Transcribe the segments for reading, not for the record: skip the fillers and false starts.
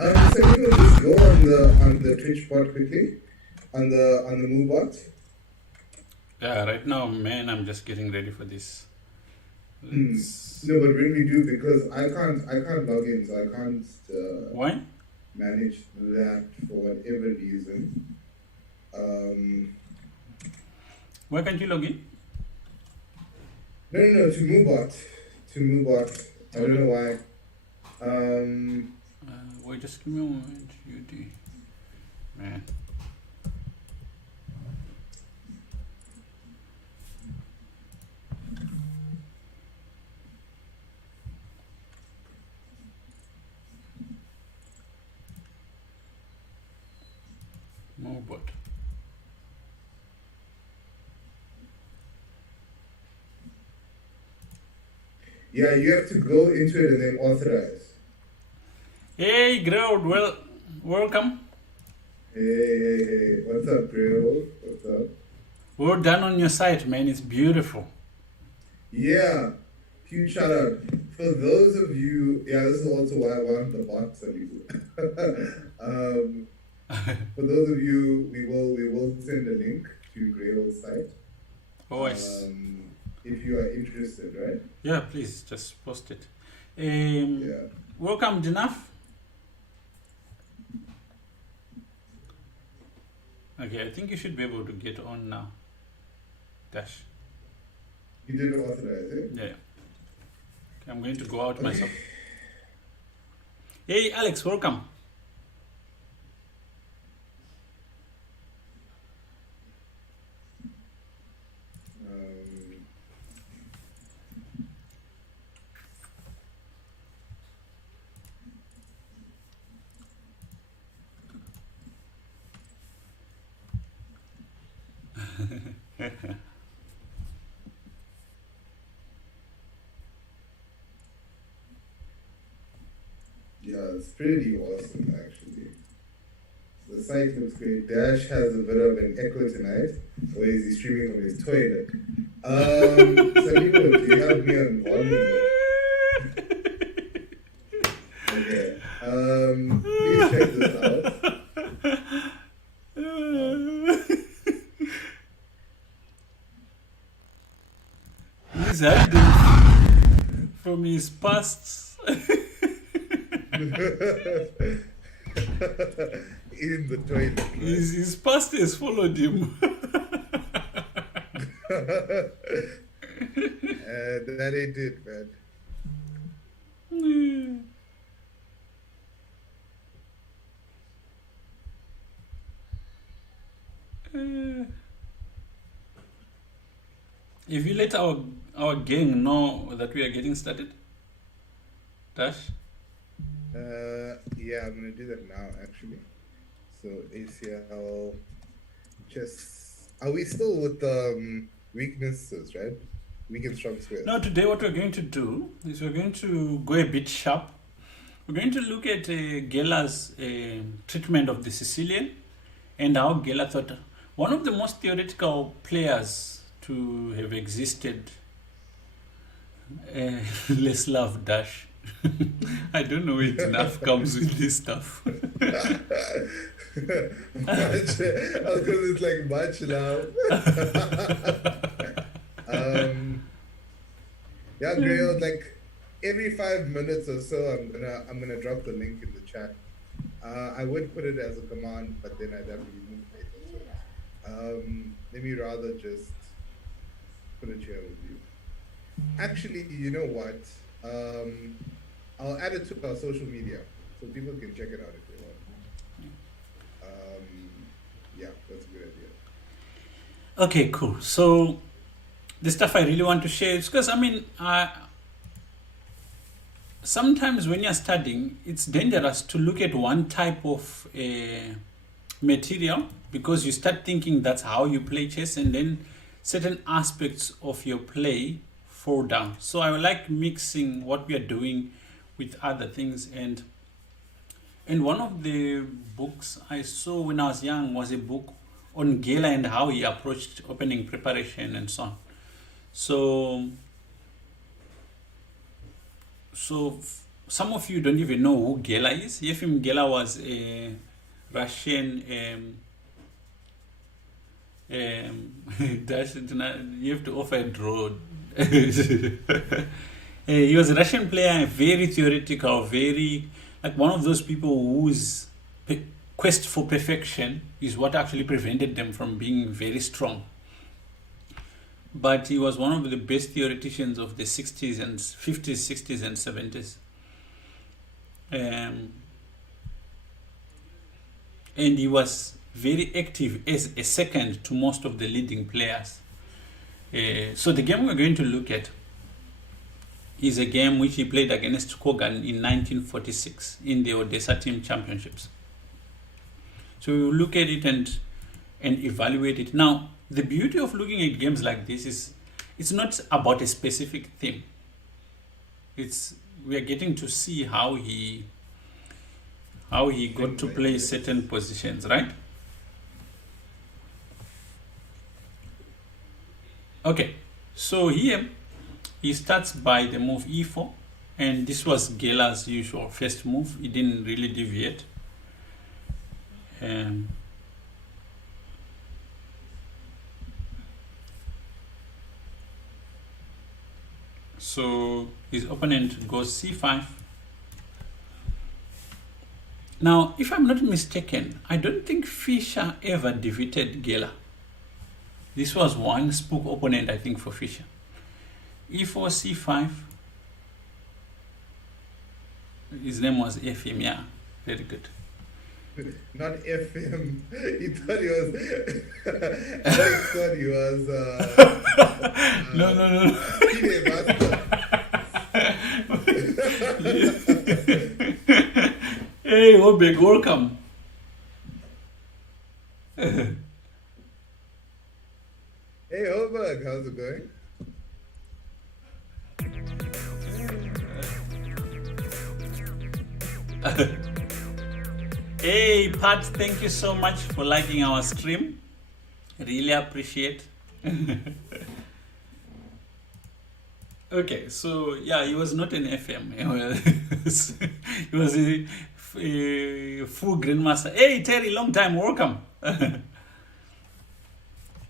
So you can just go on the Twitch bot quickly, on the move bot. Yeah, right now, man, I'm just getting ready for this. No, but when we do, because I can't log in, so I can't Why? manage that for whatever reason. Why can't you log in? No, to MoveBot. To MoveBot. I don't know why. Wait, just give me a moment. UD. Man. MoveBot. Yeah, you have to go into it and then authorize. Hey, Groud, welcome. Hey. What's up, bro? What's up? Well done on your site, man. It's beautiful. Yeah. Huge shout out. For those of you, this is also why I want the bots and for those of you, we will send a link to Grail's site. Oh, I see. If you are interested, right? Yeah, please just post it. Yeah. Welcome, Janaf. Okay, I think you should be able to get on now. Dash. You didn't authorize it? Yeah. Okay, I'm going to go out myself. Hey, Alex, welcome. Yeah, it's pretty awesome actually. The site looks great. Dash has a bit of an echo tonight, or is he streaming from his toilet? Salimo, do you have me on volume? Okay. Please check this out. He's hiding from his past. In the toilet. Right? His past has followed him. That ain't it, man. If you let our gang know that we are getting started, Dash. Yeah, I'm gonna do that now actually. So ACL, just are we still with weaknesses, right? Weak and strong squares. No, today what we're going to do is we're going to go a bit sharp. We're going to look at Geller's treatment of the Sicilian and how Geller thought one of the most theoretical players to have existed. Let's love Dash. I don't know where enough comes with this stuff. Because it's like much love. Yeah, Grail, like every 5 minutes or so, I'm gonna drop the link in the chat. I would put it as a command, but then I'd have to remove it. So, let me rather just put it here with you. Actually, you know what? I'll add it to our social media so people can check it out if they want. Yeah, that's a good idea. Okay, cool. So the stuff I really want to share is because sometimes when you're studying, it's dangerous to look at one type of material because you start thinking that's how you play chess, and then certain aspects of your play fall down. So I like mixing what we are doing with other things, and one of the books I saw when I was young was a book on Geller and how he approached opening preparation and so on. So some of you don't even know who Gela is. Yefim Gela was a Russian. You have to offer a draw. He was a Russian player, very theoretical, very like one of those people whose quest for perfection is what actually prevented them from being very strong. But he was one of the best theoreticians of the 60s and 50s, 60s, and 70s. And he was very active as a second to most of the leading players. So the game we're going to look at is a game which he played against Kogan in 1946 in the Odessa Team Championships. So we will look at it and evaluate it. Now, the beauty of looking at games like this is it's not about a specific theme. We are getting to see how he got to play certain positions, right? Okay, so here he starts by the move e4, and this was Gela's usual first move. He didn't really deviate. So his opponent goes c5. Now, if I'm not mistaken, I don't think Fischer ever defeated Gela. This was one spook opponent, I think, for Fischer. e4, c5. His name was FM, yeah. Very good. Not FM. He thought he was. Alex thought he was. No. Pide Master. Hey, Obek, welcome. Hey, Oberg, how's it going? Hey, Pat, thank you so much for liking our stream. Really appreciate. Okay, so yeah, he was not an FM. He was a full Grandmaster. Hey, Terry, long time, welcome.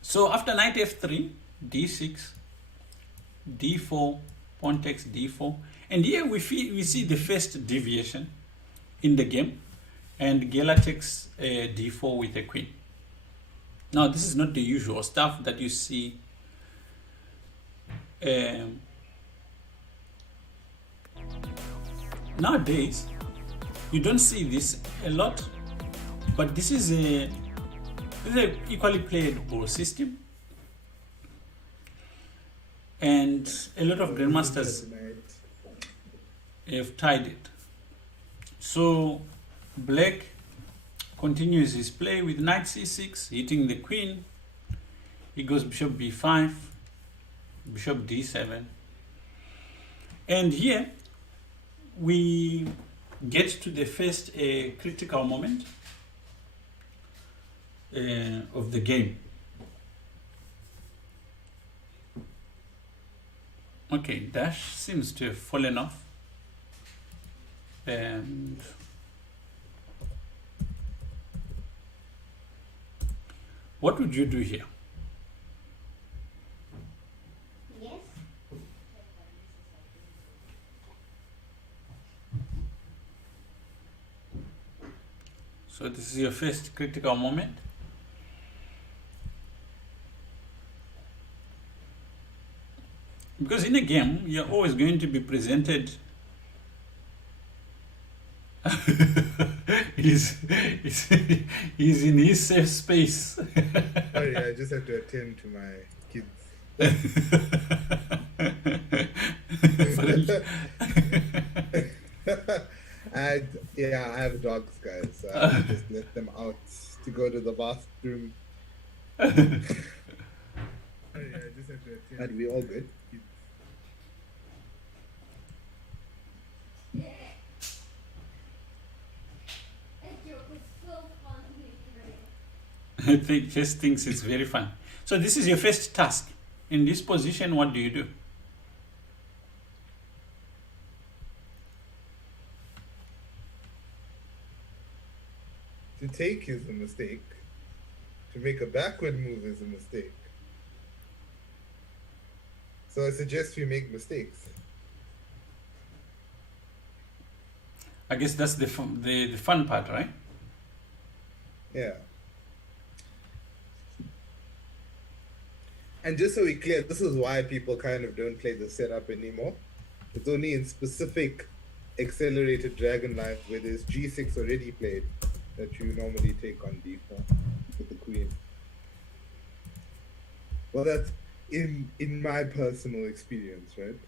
So after knight f3, d6, d4, pawn takes d4, and here we see the first deviation in the game, and Gela takes d4 with a queen. Now this is not the usual stuff that you see. Nowadays, you don't see this a lot, but this is an equally playable system, and a lot of grandmasters have tried it. So Black continues his play with knight c6, hitting the queen. He goes bishop b5, bishop d7, and here we get to the first critical moment of the game. Okay, dash seems to have fallen off, and what would you do here? Yes. So this is your first critical moment. Because in a game, you're always going to be presented. he's in his safe space. Sorry, I just have to attend to my kids. I have dogs, guys. So I just let them out to go to the bathroom. Sorry, I just have to attend. But we all good. I think just thinks it's very fun. So this is your first task. In this position, what do you do? To take is a mistake. To make a backward move is a mistake. So I suggest we make mistakes. I guess that's the fun part, right? Yeah. And just so we're clear, this is why people kind of don't play the setup anymore. It's only in specific accelerated dragon lines where there's G6 already played that you normally take on D4 with the queen. Well, that's in my personal experience, right?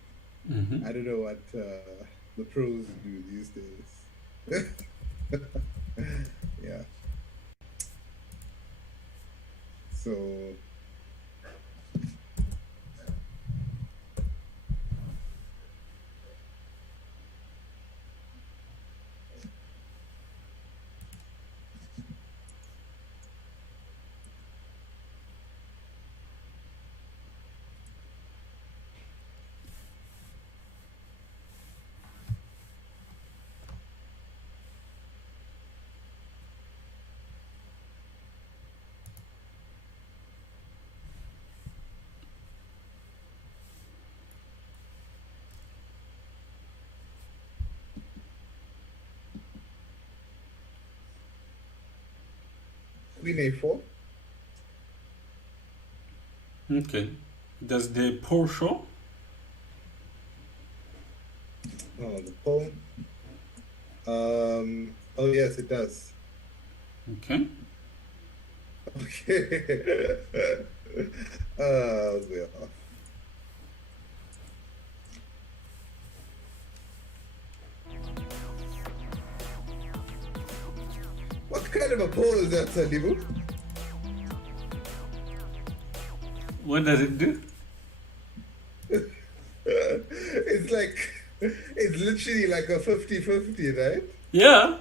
Mm-hmm. I don't know what the pros do these days. Yeah. So queen A4. Okay. Does the pawn show? Oh, the pawn. Oh yes, it does. Okay. Okay. We're off. What kind of a pole is that, Salibu? What does it do? It's literally like a 50-50, right? Yeah,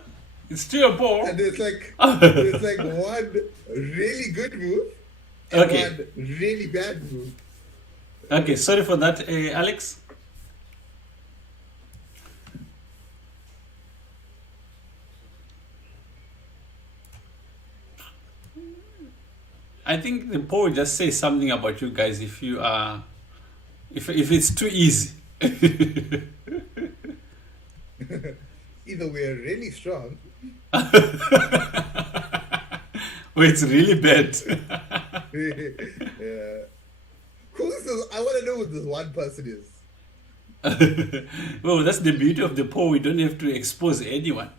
it's still a pawn. And there's like one really good move and Okay. one really bad move. Okay, sorry for that, Alex. I think the poll just says something about you guys if you are if it's too easy. Either we're really strong. Or it's really bad. Yeah. Who's this? I want to know who this one person is. Well, that's the beauty of the poll. We don't have to expose anyone.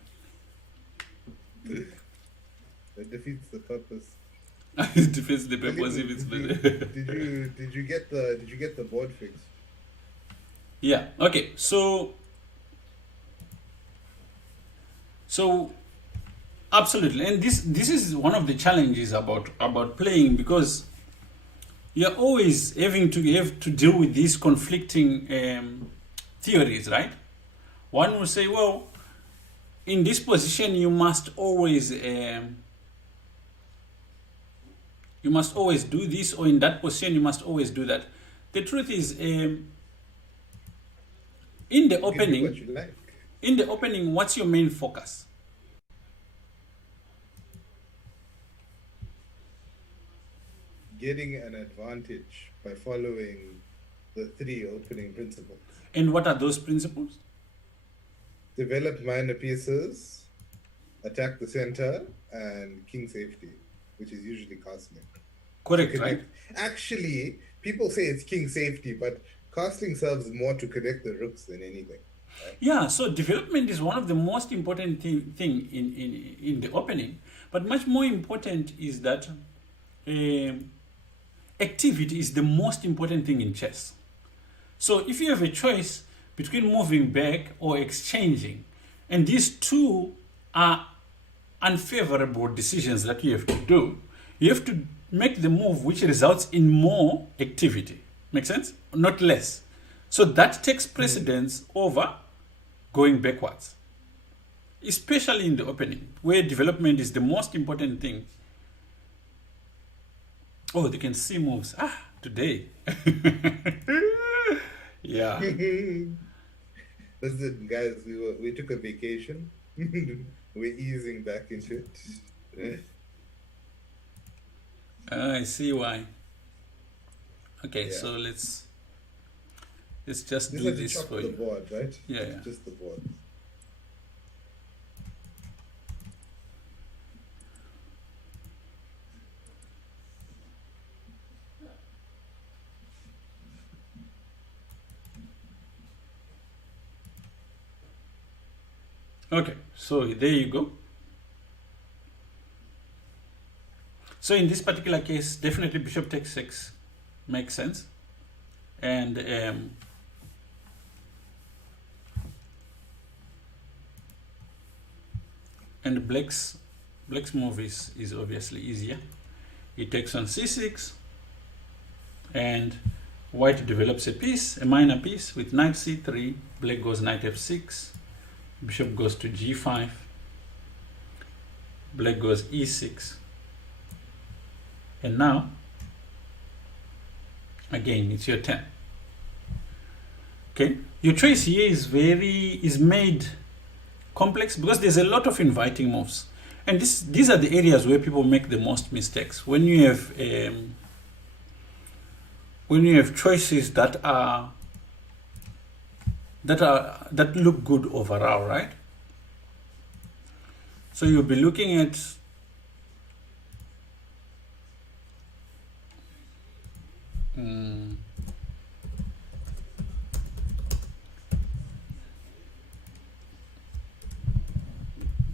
That defeats the purpose. It defeats the purpose if it's better. Did you get the board fixed? Yeah. Okay. So absolutely, and this is one of the challenges about playing, because you're always having to have to deal with these conflicting theories, right? One will say, well, in this position you must always do this, or in that position you must always do that. The truth is, in the You can do what opening, you like. what's your main focus? Getting an advantage by following the 3 opening principles. And what are those principles? Develop minor pieces, attack the center, and king safety, which is usually castling. Correct, right? Actually, people say it's king safety, but castling serves more to connect the rooks than anything. Yeah, so development is one of the most important thing in the opening, but much more important is that activity is the most important thing in chess. So if you have a choice between moving back or exchanging, and these two are unfavorable decisions that you have to do, you have to make the move which results in more activity. Make sense? Not less. So that takes precedence over going backwards, especially in the opening, where development is the most important thing. Oh, they can see moves. Today. Yeah. Listen, guys, we took a vacation. We're easing back into it. I see why. Okay, Yeah. so let's just Just do have to this chop for the you. board, right? Yeah. Just the board. Okay, so there you go. So in this particular case, definitely bishop takes 6 makes sense. And black's move is obviously easier. He takes on c6, and white develops a piece, a minor piece, with knight c3. Black goes knight f6, bishop goes to g5, black goes e6, and now again it's your turn. Okay, your choice here is made complex because there's a lot of inviting moves, and these are the areas where people make the most mistakes. When you have choices that look good overall, right? So you'll be looking at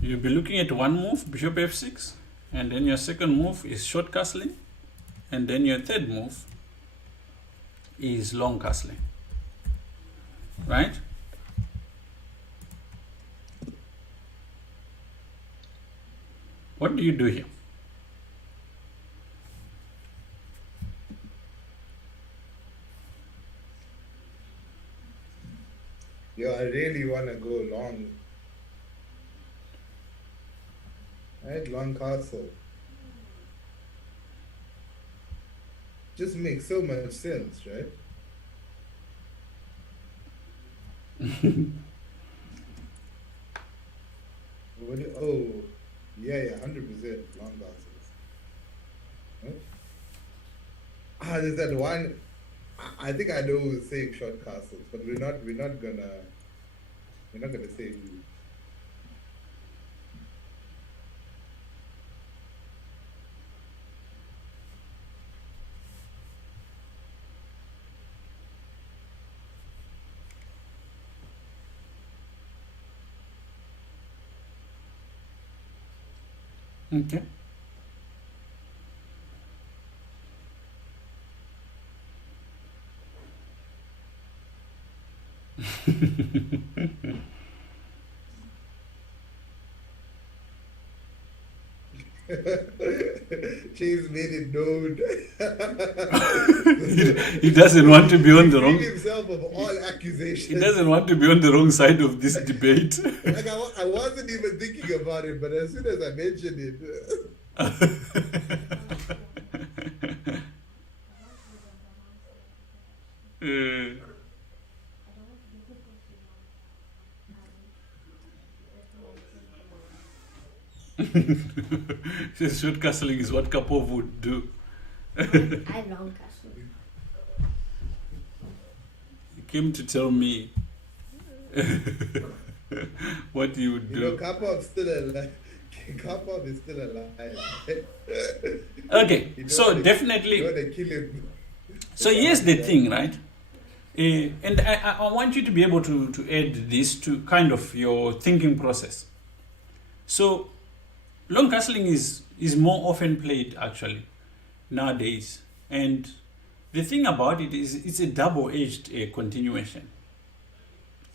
you'll be looking at one move, bishop f6, and then your second move is short castling, and then your third move is long castling, right? What do you do here? Yo, I really want to go long. Right, long castle. Just makes so much sense, right? Oh, yeah, 100% long castles. Huh? There's that one. I think I know who's saying short castles, but we're not gonna say who. Okay. Chase made it known. He doesn't want to be on the He wrong. freed himself of all accusations. He doesn't want to be on the wrong side of this debate. Like I wasn't even thinking about it, but as soon as I mentioned it, Short castling is what Kapov would do. I long castle. He came to tell me what he would you know, do. Karpov still alive. Karpov is still alive. Okay, You so don't wanna- definitely. You want to kill him. So here's the thing, right? And I want you to be able to add this to kind of your thinking process. So long castling is more often played actually nowadays, and the thing about it is it's a double-edged continuation.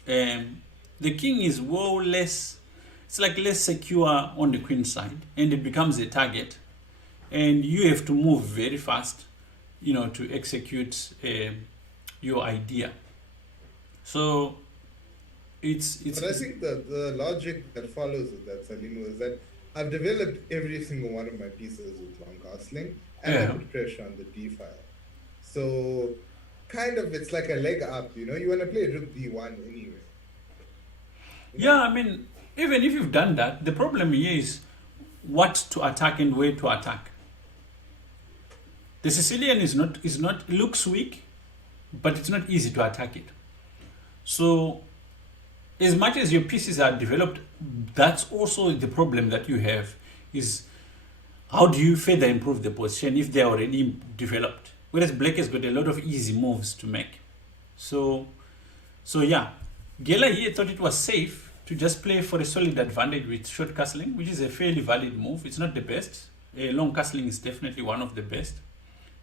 The king is less, it's like less secure on the queen side, and it becomes a target, and you have to move very fast, to execute your idea. So it's But I think the logic that follows with that, Salimo, is that I've developed every single one of my pieces with long castling, and I Yeah. put pressure on the d file. So, kind of, it's like a leg up. You want to play rook d1 anyway. Yeah, I mean, even if you've done that, the problem here is what to attack and where to attack. The Sicilian is not it looks weak, but it's not easy to attack it. So as much as your pieces are developed, that's also the problem that you have, is how do you further improve the position if they're already developed? Whereas Black has got a lot of easy moves to make. So yeah, Gela here thought it was safe to just play for a solid advantage with short castling, which is a fairly valid move. It's not the best. Long castling is definitely one of the best.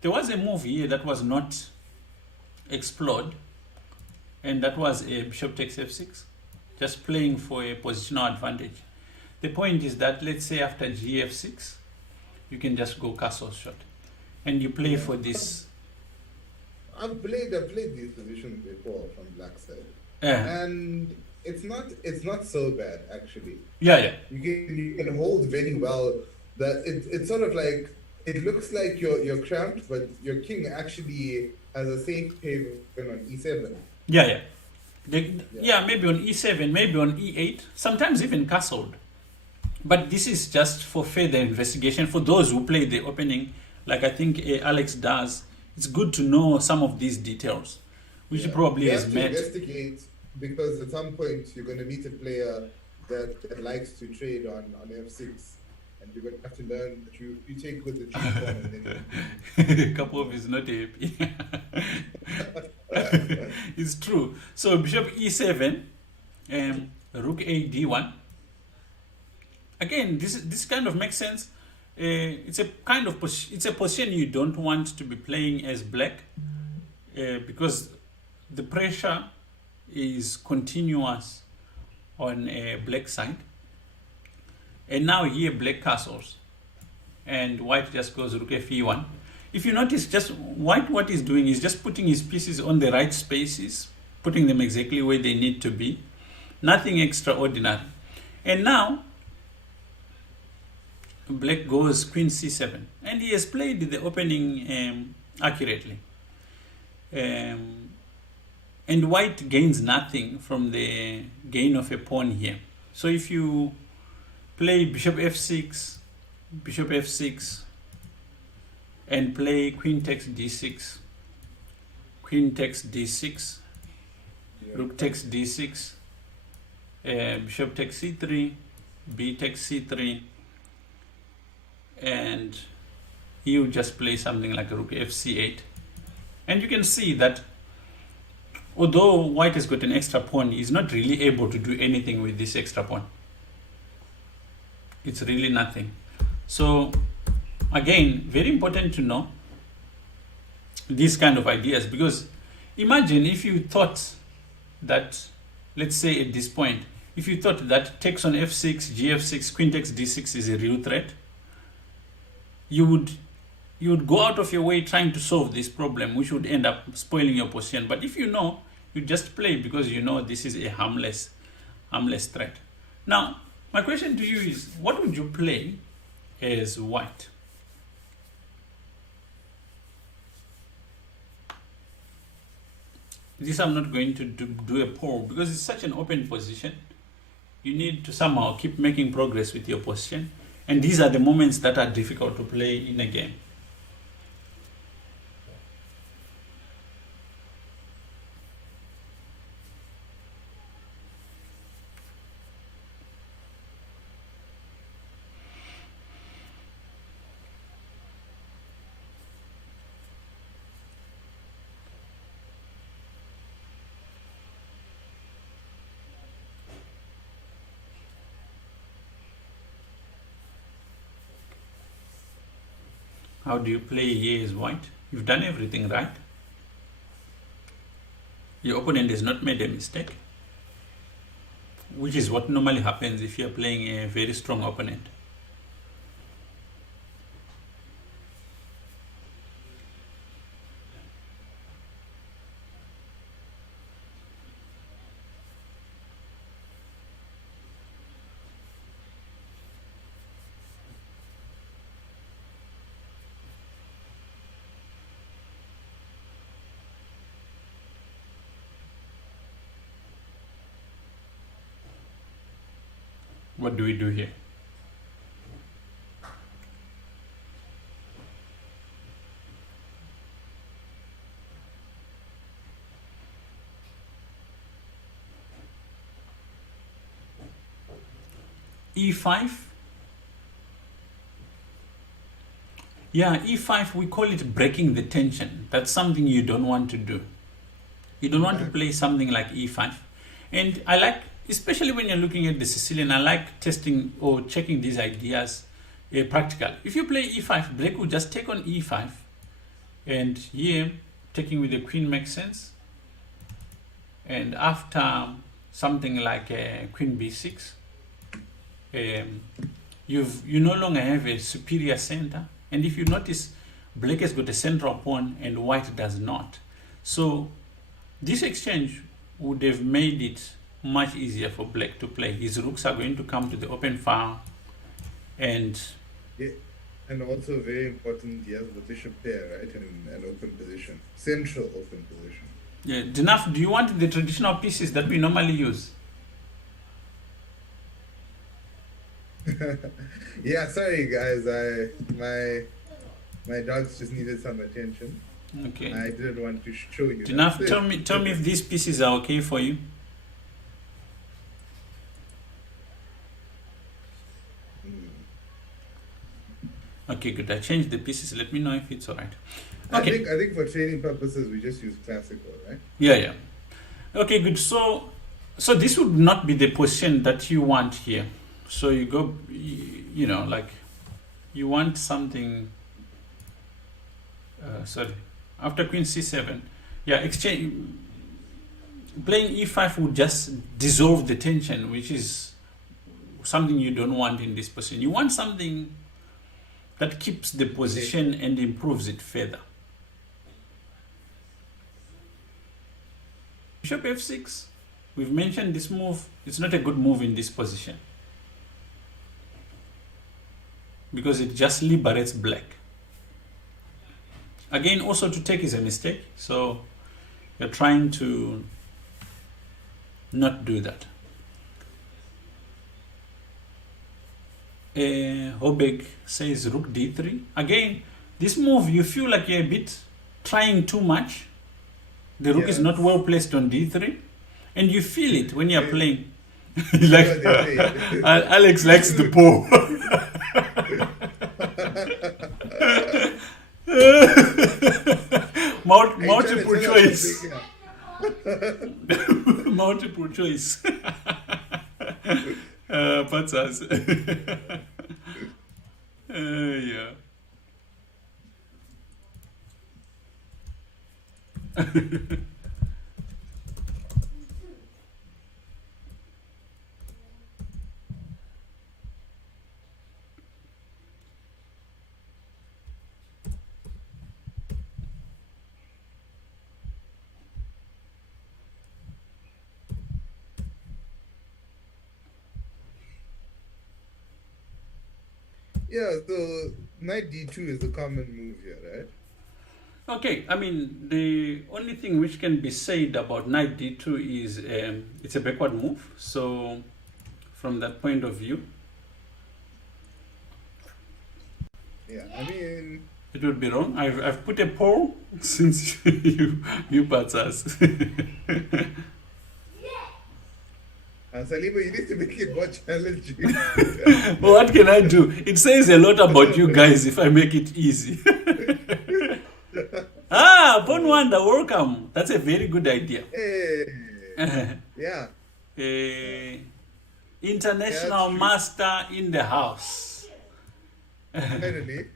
There was a move here that was not explored, and that was a bishop takes f6, just playing for a positional advantage. The point is that, let's say after gf6, you can just go castle shot, and you play for this. I've played these positions before from black side, and it's not so bad actually. Yeah. You can hold very well. That it's sort of like, it looks like you're cramped, but your king actually has a safe haven on e7. Yeah. Maybe on e7, maybe on e8, sometimes even castled. But this is just for further investigation for those who play the opening, like I think Alex does. It's good to know some of these details, which he probably you has have to met. investigate, because at some point you're going to meet a player that likes to trade on f6, and you're going to have to learn that you take with the cheap one, and then A couple of is not happy. It's true. So bishop e7, rook a d1. Again, this kind of makes sense. It's a kind of it's a position you don't want to be playing as Black, because the pressure is continuous on a Black side. And now here Black castles, and White just goes rook f1. If you notice, just White, what he's doing is just putting his pieces on the right spaces, putting them exactly where they need to be. Nothing extraordinary. And now Black goes queen c7, and he has played the opening accurately. And White gains nothing from the gain of a pawn here. So if you play bishop f6, and play queen takes d6, queen takes d6, rook takes d6, bishop takes c3, b takes c3, and you just play something like rook fc8, and you can see that although White has got an extra pawn, he's not really able to do anything with this extra pawn. It's really nothing. So again, very important to know these kind of ideas, because imagine if you thought that, let's say at this point, if you thought that takes on f6, gf6, queen takes d6 is a real threat, you would go out of your way trying to solve this problem, which would end up spoiling your position. But if you know, you just play because you know this is a harmless threat. Now, my question to you is, what would you play as White? This I'm not going to do a poll, because it's such an open position. You need to somehow keep making progress with your position. And these are the moments that are difficult to play in a game. How do you play here as White? You've done everything right. Your opponent has not made a mistake, which is what normally happens if you're playing a very strong opponent. What do we do here? E5. Yeah, E5, we call it breaking the tension. That's something you don't want to do. You don't want to play something like E5. And I like, especially when you're looking at the Sicilian, I like testing or checking these ideas practical. If you play E5, Black will just take on E5. And here, taking with the queen makes sense. And after something like queen b6, you no longer have a superior center. And if you notice, Black has got a central pawn and White does not. So this exchange would have made it much easier for Black to play. His rooks are going to come to the open file, and Yeah. And also very important, he has the bishop there, right? In an open position. Central open position. yeah, Dinaf, do you want the traditional pieces that we normally use? Yeah, sorry guys, my dogs just needed some attention. Okay. I didn't want to show you. Dinaf, that. tell me if these pieces are okay for you. Okay, good. I changed the pieces. Let me know if it's alright. Okay. I think for training purposes we just use classical, right? Yeah. Okay, good. So this would not be the position that you want here. So you go, you know, like you want something. Sorry, after queen c7, yeah, exchange. Playing e5 would just dissolve the tension, which is something you don't want in this position. You want something that keeps the position and improves it further. Bishop f6, we've mentioned this move. It's not a good move in this position because it just liberates Black. Again, also to take is a mistake, so you're trying to not do that. Hobeg says rook d3. Again, this move you feel like you're a bit trying too much. The rook is not well placed on d3, and you feel it when you're playing. Like Alex likes the paw. Multiple choice. Multiple choice. Patsas. Yeah. Yeah, so knight d2 is a common move here, right? Okay, I mean, the only thing which can be said about knight d2 is it's a backward move. So from that point of view, yeah, I mean, it would be wrong. I've put a poll since you parts us. Saliba, you need to make it more challenging. Well, what can I do? It says a lot about you guys if I make it easy. Pawn Wonder, welcome. That's a very good idea. Hey. Yeah. International master in the house. Finally.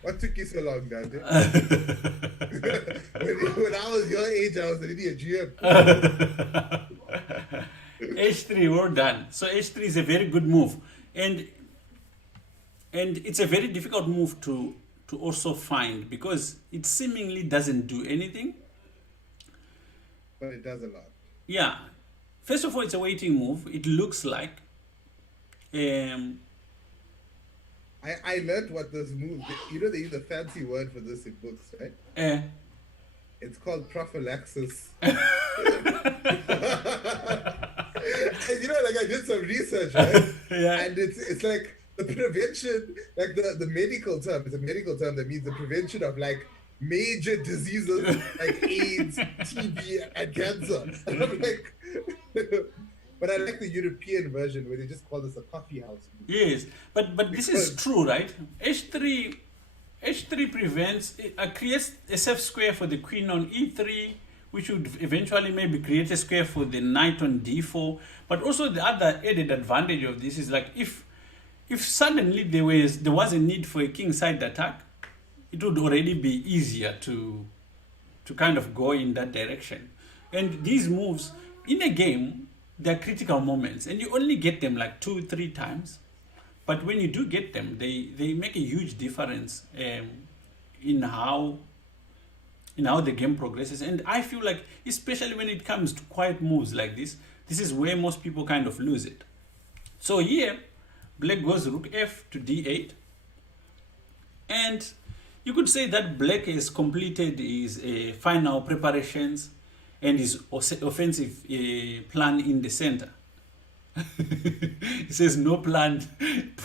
What took you so long, Dante? when I was your age, I was already a GM. H3, well done. So H3 is a very good move, and it's a very difficult move to also find because it seemingly doesn't do anything. But it does a lot. Yeah. First of all, it's a waiting move. It looks like. I learned what this move. You know they use a fancy word for this in books, right? It's called prophylaxis. And you know, like I did some research, right? Yeah. And it's like the prevention, like the medical term. It's a medical term that means the prevention of like major diseases like AIDS, TB, and cancer. And I'm like, but I like the European version where they just call this a coffee house move. Yes, but this is Because true, right? H3 prevents creates a safe square for the queen on E3, which would eventually maybe create a square for the knight on D4. But also the other added advantage of this is like if suddenly there was a need for a king side attack, it would already be easier to kind of go in that direction. And these moves in a game, they're critical moments, and you only get them like 2-3 times. But when you do get them, they make a huge difference in how the game progresses. And I feel like, especially when it comes to quiet moves like this is where most people kind of lose it. So here, black goes rook f to d8, and you could say that black has completed his final preparations and his offensive plan in the center. He says no plan,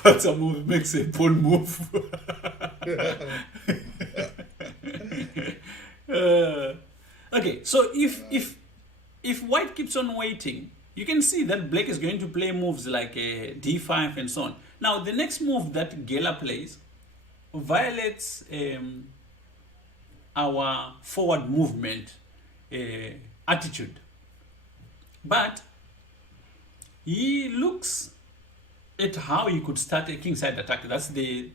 but a move makes a pawn move. Okay, so if white keeps on waiting, you can see that black is going to play moves like d5 and so on. Now the next move that Gela plays violates our forward movement attitude, but he looks at how you could start a kingside attack. That's the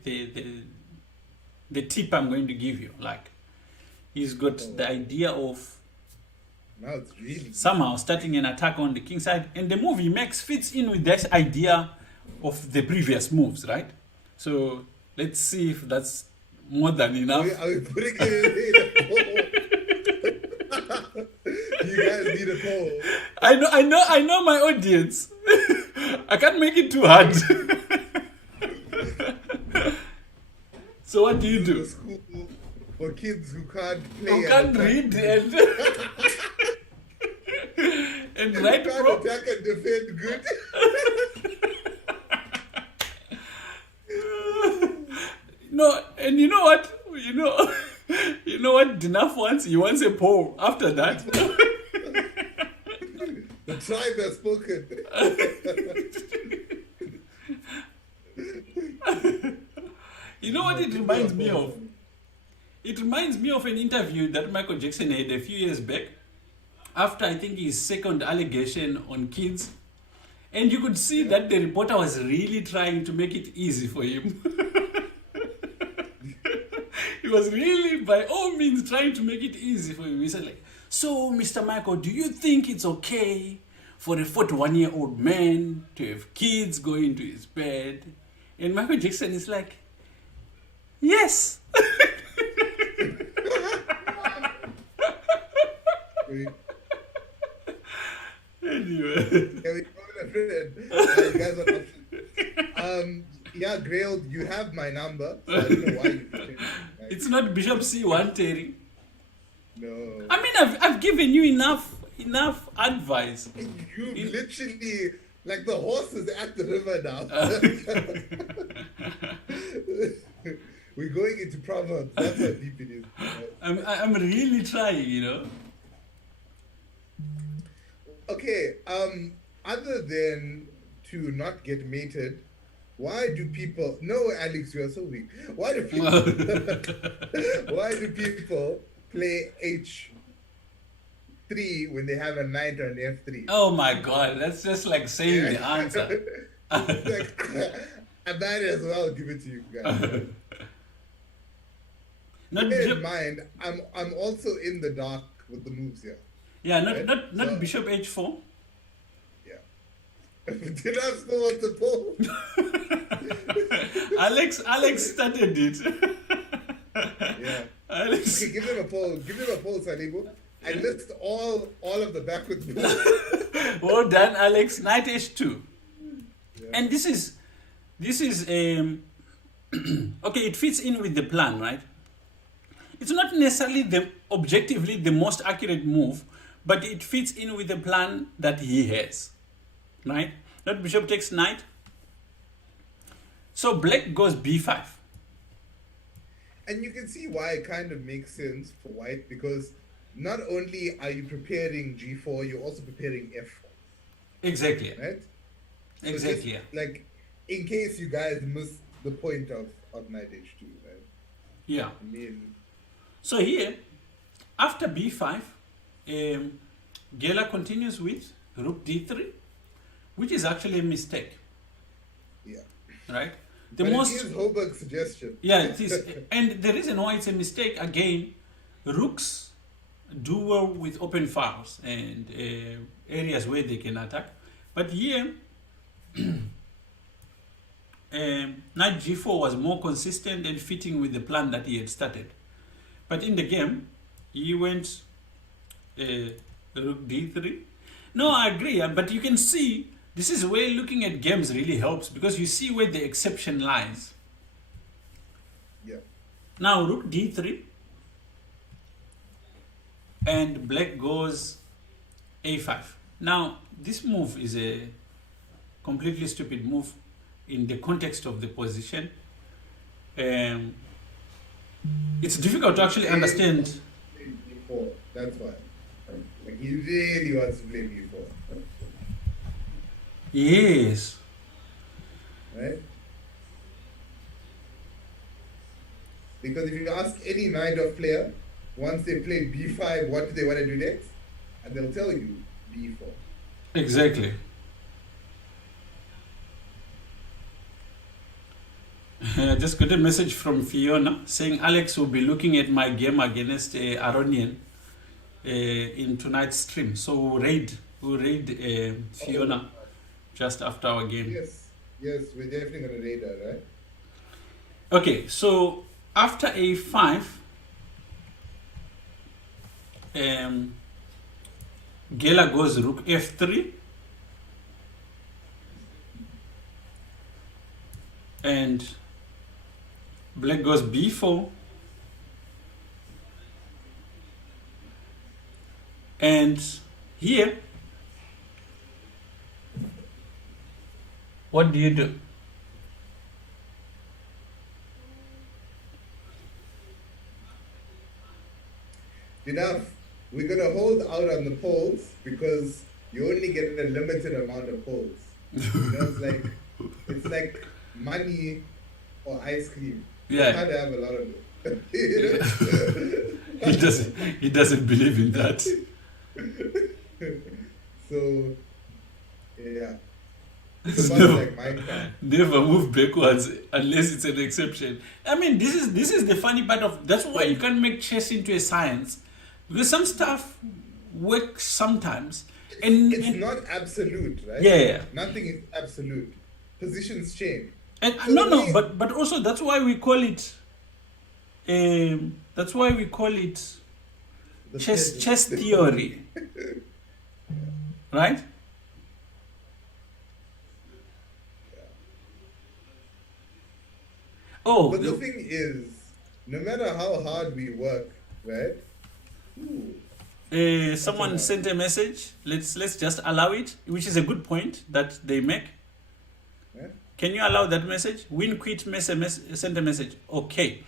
tip I'm going to give you. Like, he's got the idea of now it's really somehow starting an attack on the king side, and the move he makes fits in with that idea of the previous moves, right? So let's see if that's more than enough. Are we putting it in a poll? You guys need a poll. I know my audience. I can't make it too hard. So what do you do? The school for kids who can't play. You can't read and write can't attack and defend good. No, and you know what? You know what Dinaf wants? He wants a poll after that. The tribe has spoken. You know what it reminds me of? It reminds me of an interview that Michael Jackson had a few years back, after I think his second allegation on kids. And you could see that the reporter was really trying to make it easy for him. He was really, by all means, trying to make it easy for him. He said, like, so, Mr. Michael, do you think it's okay for a 41-year-old man to have kids go into his bed? And Michael Jackson is like, yes. Anyway. You guys are yeah, Grail, you have my number. So I don't know why you put it. It's not Bishop C1, Terry. No. I mean, I've given you enough advice. You literally, like, the horse is at the river now. We're going into Proverbs. That's how deep it is. I'm really trying, Okay, other than to not get mated, why do people... No, Alex, you are so weak. Why do people... why do people play H3 when they have a knight on F3? Oh my God, that's just like saying the answer. Like, I might as well give it to you guys. Bear in mind, I'm also in the dark with the moves here. Yeah, not Bishop H4. Yeah. Did I still want the poll? Alex started it. Yeah. Alex. Okay, give them a poll. Give them a poll, Salibu. I list all of the backwards moves. Well done, Alex. Knight H2. Yeah. And this is okay, it fits in with the plan, right? It's not necessarily objectively the most accurate move, but it fits in with the plan that he has, right? That bishop takes knight. So black goes b5. And you can see why it kind of makes sense for white, because not only are you preparing g4, you're also preparing f4. Exactly. right? So Exactly. just like in case you guys miss the point of knight h2, right? Yeah. I mean, So here, after b5, Gela continues with rook d3, which is actually a mistake, yeah. right? The But most, it is Holberg's suggestion. yeah, it is. And the reason why it's a mistake, again, rooks do well with open files and areas where they can attack. But here, knight g4 was more consistent and fitting with the plan that he had started. But in the game, he went rook d3. No, I agree, but you can see this is where looking at games really helps, because you see where the exception lies. Yeah. Now rook d3, and black goes a5. Now this move is a completely stupid move in the context of the position. It's difficult to actually understand. B4. That's why. Like he really wants to play b4, Yes. right? Because if you ask any knight of player, once they play b5, what do they want to do next? And they'll tell you b4. Exactly. I just got a message from Fiona saying Alex will be looking at my game against Aronian in tonight's stream. So we'll raid Fiona just after our game. Yes, yes, we're definitely gonna raid her, right? Okay, so after a5, Gela goes rook f3, and black goes b4, and here, what do you do? Enough. We're gonna hold out on the polls because you only get a limited amount of polls. You know, it's like money or ice cream. Yeah. You can't have a lot of it. You know? He doesn't believe in that. So yeah. It's It's about never, like Minecraft. never move backwards unless it's an exception. I mean, this is the funny part of. That's why you can't make chess into a science, because some stuff works sometimes, and It's not absolute, right? Yeah. Nothing is absolute. Positions change. and So no, the no, way- but also that's why we call it. That's why we call it the chess theory, right? Oh, But the thing is, no matter how hard we work, right? Ooh, someone That's sent a message. Let's just allow it, which is a good point that they make. yeah? Can you allow that message? Win quit send a message. Okay.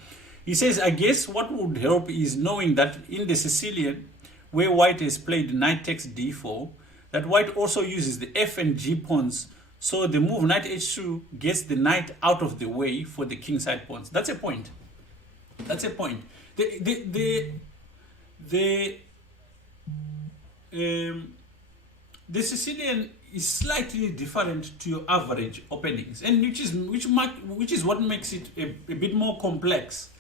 He says, I guess what would help is knowing that in the Sicilian, where white has played knight takes d4, that white also uses the f and g pawns. So the move knight h2 gets the knight out of the way for the kingside pawns. That's a point. That's a point. The Sicilian is slightly different to your average openings, and which is what makes it a bit more complex.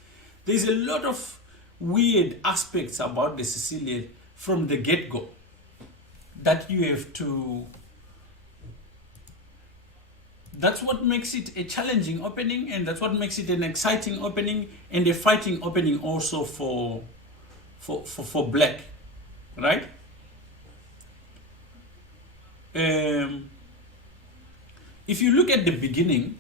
There's a lot of weird aspects about the Sicilian from the get-go that you have to. That's what makes it a challenging opening, and that's what makes it an exciting opening and a fighting opening also for black, right? If you look at the beginning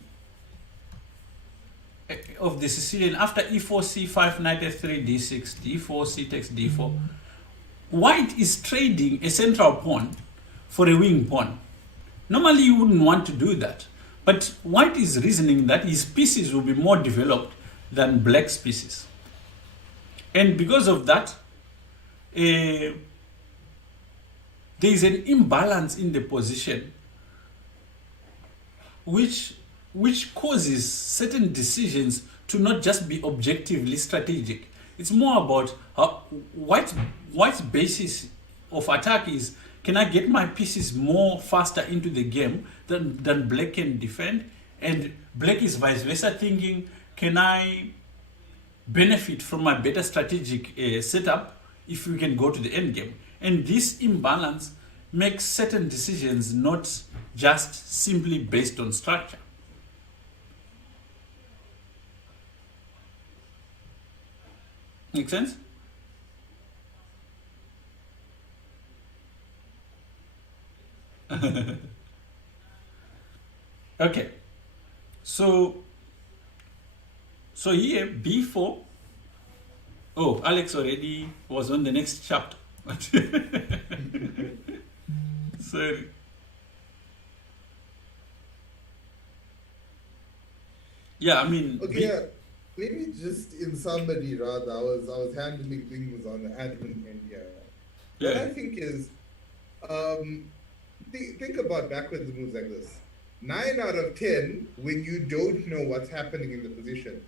of the Sicilian, after e4, c5, knight f3, d6, d4, c takes d4, white is trading a central pawn for a wing pawn. Normally you wouldn't want to do that, but white is reasoning that his pieces will be more developed than black's pieces. And because of that, the there is an imbalance in the position which causes certain decisions to not just be objectively strategic. It's more about white's basis of attack is, can I get my pieces more faster into the game than black can defend? And black is vice versa, thinking, can I benefit from my better strategic setup if we can go to the end game? And this imbalance makes certain decisions not just simply based on structure. Make sense? Okay. So here B4. Oh, Alex already was on the next chapter. Sorry. Yeah, I mean. Okay, yeah. Maybe just in summary, rather, I was handling things on the admin end here. What I think is, think about backwards moves like this. 9 out of 10, when you don't know what's happening in the position,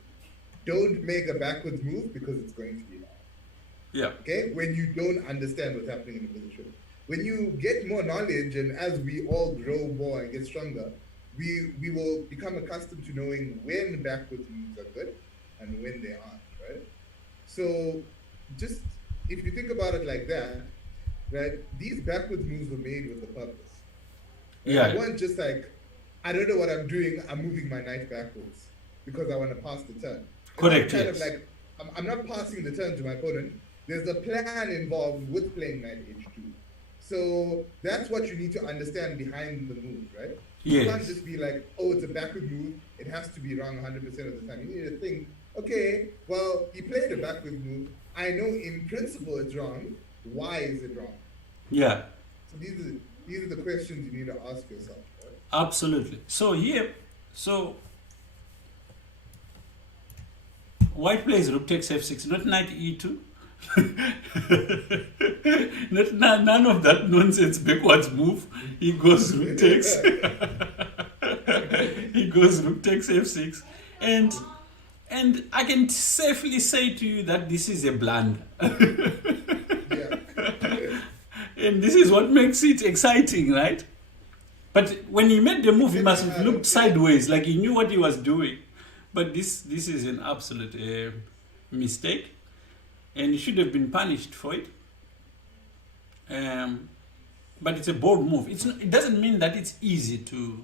don't make a backwards move because it's going to be wrong. Yeah. Okay? When you don't understand what's happening in the position. When you get more knowledge, and as we all grow more and get stronger, we will become accustomed to knowing when backwards moves are good and when they aren't, right? So just, if you think about it like that, right, these backwards moves were made with a purpose. Yeah. I want just like, I don't know what I'm doing, I'm moving my knight backwards because I want to pass the turn. Correct. Kind of like, I'm not passing the turn to my opponent. There's a plan involved with playing knight h2. So that's what you need to understand behind the move, right? Yes. You can't just be like, oh, it's a backward move, it has to be wrong 100% of the time. You need to think, okay, well, he played a backward move. I know in principle it's wrong. Why is it wrong? Yeah. So these are the questions you need to ask yourself, right? Absolutely. So here, white plays rook takes f6, not knight e2. None of that nonsense backwards move. He goes rook takes. He goes rook takes f6, and I can safely say to you that this is a blunder. Yeah. And this is what makes it exciting, right? But when he made the move, he must have looked sideways, like he knew what he was doing. But this is an absolute mistake, and he should have been punished for it. But it's a bold move. It doesn't mean that it's easy to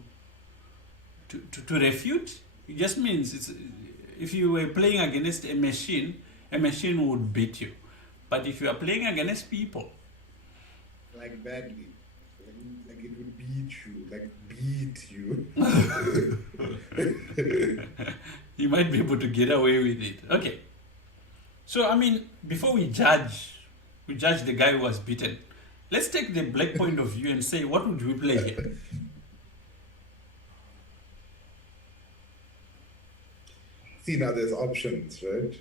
refute. It just means if you were playing against a machine would beat you. But if you are playing against people, like badly, like it would beat you. you might be able to get away with it. Okay. So I mean, before we judge the guy who was beaten, let's take the black point of view and say, what would we play here? See, now there's options, right?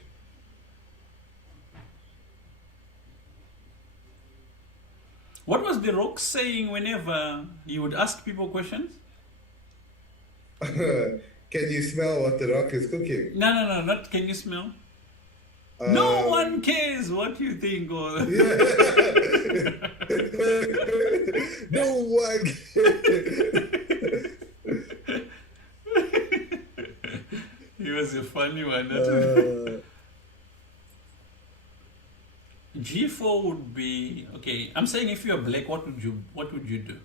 What was the rock saying whenever you would ask people questions? Can you smell what the rock is cooking? No, not can you smell? No one cares what you think. Or No one He was a funny one. G4 would be okay. I'm saying if you're black, what would you do?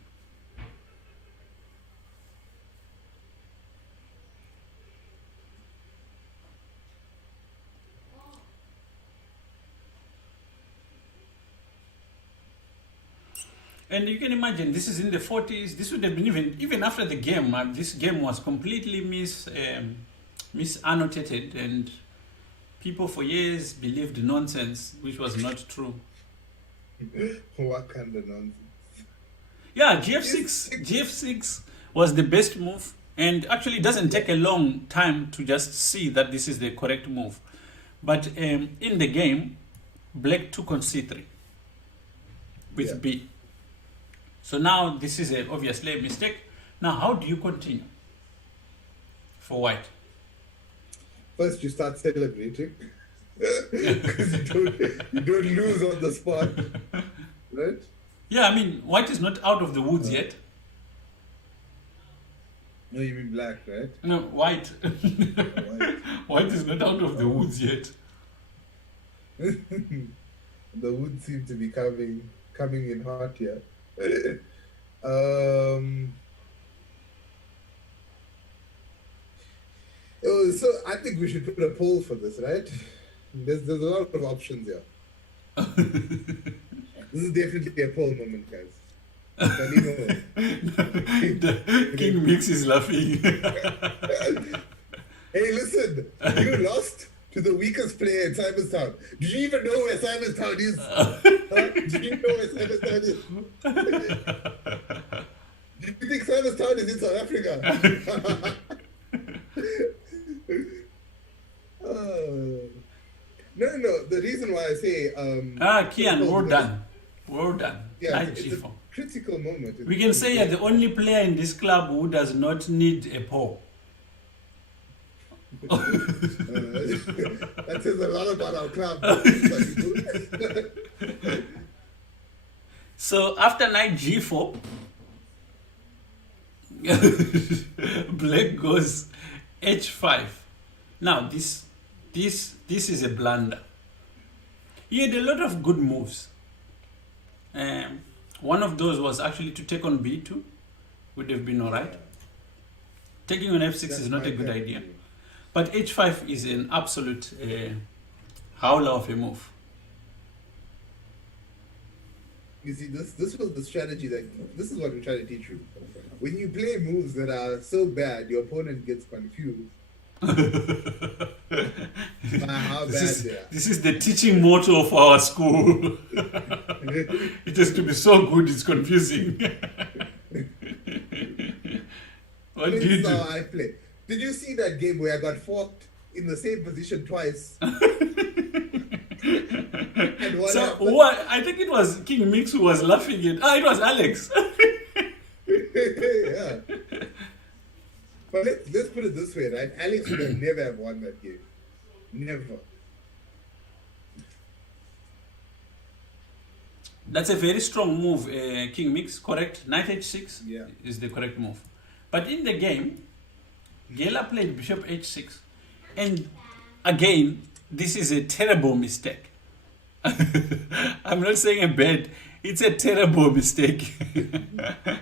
And you can imagine, this is in the 40s. This would have been even after the game. This game was completely misannotated, and people for years believed nonsense, which was not true. What kind of nonsense? Yeah, GF6 was the best move, and actually it doesn't take a long time to just see that this is the correct move. But in the game, black took on c3 with B. So now this is obviously a mistake. Now how do you continue for white? First, you start celebrating because you don't lose on the spot, right? Yeah, I mean, white is not out of the woods yet. No, you mean black, right? No, white. White. White is not out of the woods yet. The wood seems to be coming in hot here. um, so I think we should put a poll for this, right? There's a lot of options here. This is definitely a poll moment, guys. King Mix is laughing. Hey, listen, you lost to the weakest player in Simonstown. Do you even know where Simonstown is? Huh? Do you know where Simonstown is? Do you think Simonstown is in South Africa? No. The reason why I say Kian, we're done. We're done. Yeah, Knight it's G4. a critical moment. We can say you're the only player in this club who does not need a pole. That says a lot about our club. So after knight G4, black goes H5. Now this is a blunder. He had a lot of good moves. One of those was actually to take on B2, would have been alright. Taking on F6 is not a good idea. But H5 is an absolute howler of a move. You see, this was the strategy this is what we try to teach you. When you play moves that are so bad, your opponent gets confused. By how bad they are. This is the teaching motto of our school. It has to be so good, it's confusing. What do you This is do? how I play. Did you see that game where I got forked in the same position twice? And what So happened? what? I think it was King Mix who was laughing at. It was Alex. Yeah. But let's put it this way, right? Alex would have never have won that game. Never. That's a very strong move, King Mix. Correct. Knight H6 Yeah. is the correct move. But in the game, Gela played Bishop H6, and again, this is a terrible mistake. I'm not saying a bad. It's a terrible mistake. I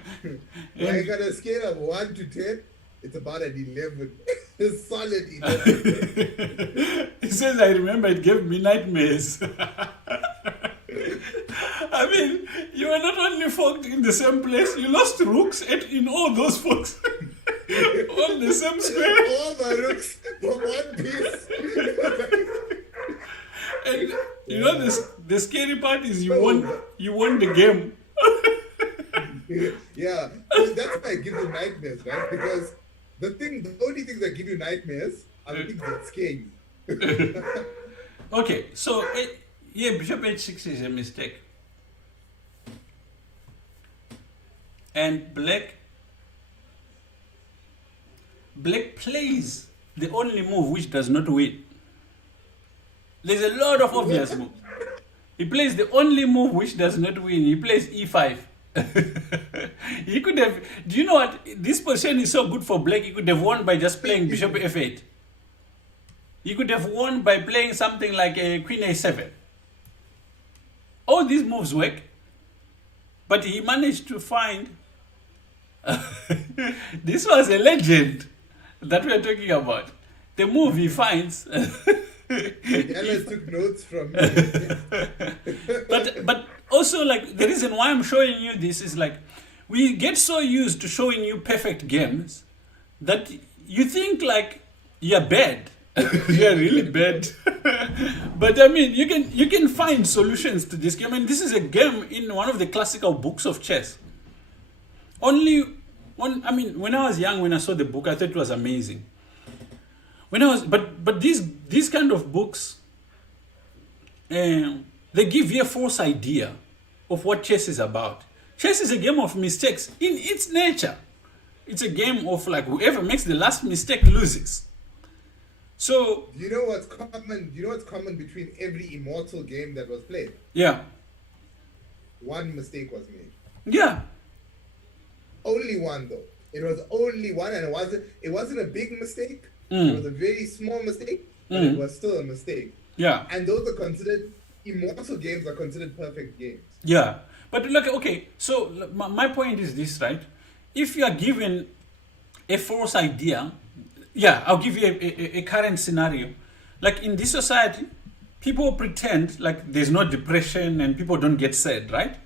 got a scale of 1 to 10. It's about an 11. A solid 11. He says, I remember it gave me nightmares. I mean, you were not only forked in the same place, you lost rooks in all those forks. On the same square. All the rooks from one piece. And you know the scary part is you won the game. Yeah. That's why it gives you nightmares, right? Because the only things that give you nightmares are the things that scare you. Okay, so Bishop H6 is a mistake. And black plays the only move which does not win. There's a lot of obvious moves. He plays the only move which does not win. He plays E5. He could have. Do you know what? This position is so good for black. He could have won by just playing Bishop F8. He could have won by playing something like a Queen A7. All these moves work, but he managed to find. This was a legend that we are talking about. The move he finds. Ella took notes from me. But also, like, the reason why I'm showing you this is like we get so used to showing you perfect games that you think like you're bad. You're really bad. But I mean, you can find solutions to this game. And this is a game in one of the classical books of chess. When I was young, when I saw the book, I thought it was amazing. But these kind of books, they give you a false idea of what chess is about. Chess is a game of mistakes in its nature. It's a game of like whoever makes the last mistake loses. So You know what's common? You know what's common between every immortal game that was played? yeah, One mistake was made. yeah, Only one though. It was only one, and it wasn't a big mistake. It was a very small mistake, but it was still a mistake. yeah, And those are considered immortal games are considered perfect games. yeah. But look, okay. So my point is this, right? If you are given a false idea, yeah, I'll give you a current scenario. Like in this society, people pretend like there's no depression and people don't get sad, right?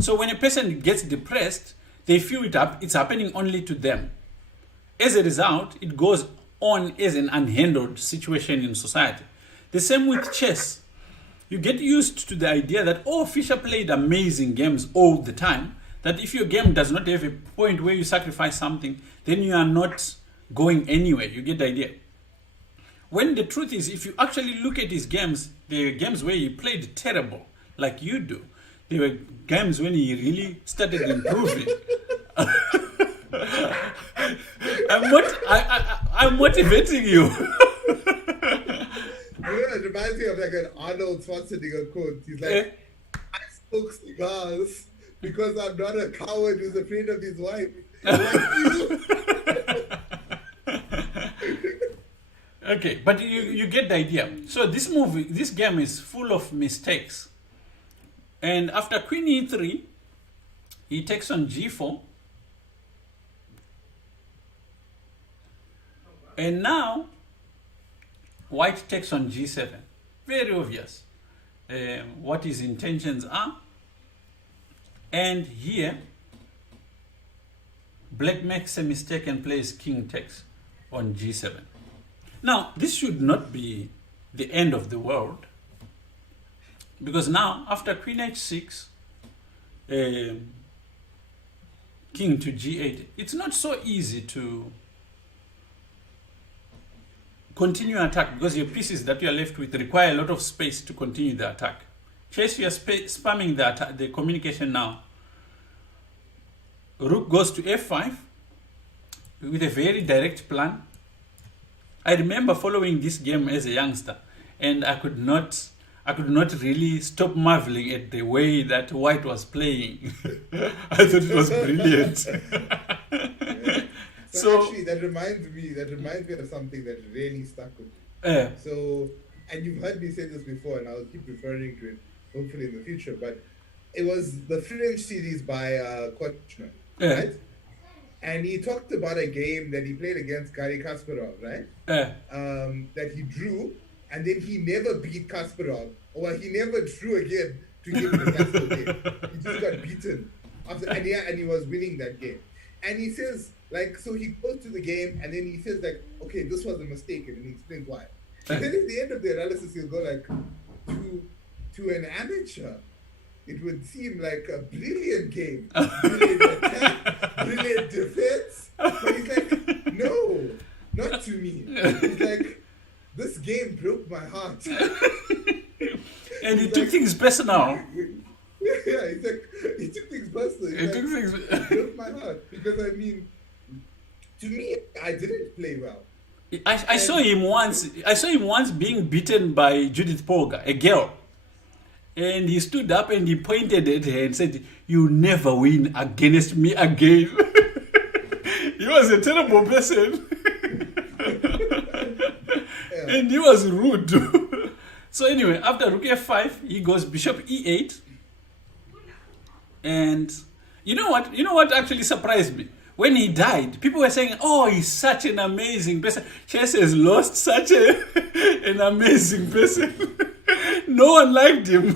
So when a person gets depressed, they feel it's happening only to them. As a result, it goes on as an unhandled situation in society. The same with chess. You get used to the idea that, oh, Fisher played amazing games all the time, that if your game does not have a point where you sacrifice something, then you are not going anywhere. You get the idea. When the truth is, if you actually look at his games, there were games where he played terrible, like you do. There were games when he really started improving. I'm motivating you. You know, it reminds me of like an Arnold Schwarzenegger quote. He's like, I smoke cigars because I'm not a coward who's afraid of his wife. Like you. Okay, but you get the idea. So this game is full of mistakes. And after Queen E3, he takes on G4. And now, White takes on G7. Very obvious what his intentions are. And here, Black makes a mistake and plays King takes on G7. Now, this should not be the end of the world. Because now, after Queen H6, King to G8, it's not so easy to continue attack because your pieces that you are left with require a lot of space to continue the attack. Chase, you are spamming the communication now. Rook goes to F5 with a very direct plan. I remember following this game as a youngster, and I could not really stop marveling at the way that White was playing. I thought it was brilliant. Yeah. So actually, that reminds me of something that really stuck with me. So, and you've heard me say this before, and I'll keep referring to it, hopefully in the future. But it was the French series by Kochner, right? And he talked about a game that he played against Garry Kasparov, right? That he drew, and then he never beat Kasparov, or he never drew again to give him the Kasparov game. He just got beaten after, and he was winning that game. And he says, like, so he goes to the game, and then he says, like, okay, this was a mistake, and he explains why. And then at the end of the analysis, he'll go like, to an amateur, it would seem like a brilliant game, brilliant attack, brilliant defense. But he's like, no, not to me. He's like, this game broke my heart. And he took things personal. Yeah, he's like, he took things personal. It broke my heart because I mean, to me, I didn't play well. I saw him once. I saw him once being beaten by Judith Polgar, a girl. And he stood up and he pointed at her and said, "You never win against me again." He was a terrible person. Yeah. And he was rude too. So anyway, after Rook F5, he goes Bishop E8. And you know what actually surprised me? When he died, people were saying, "Oh, he's such an amazing person. Chess has lost such an amazing person." No one liked him.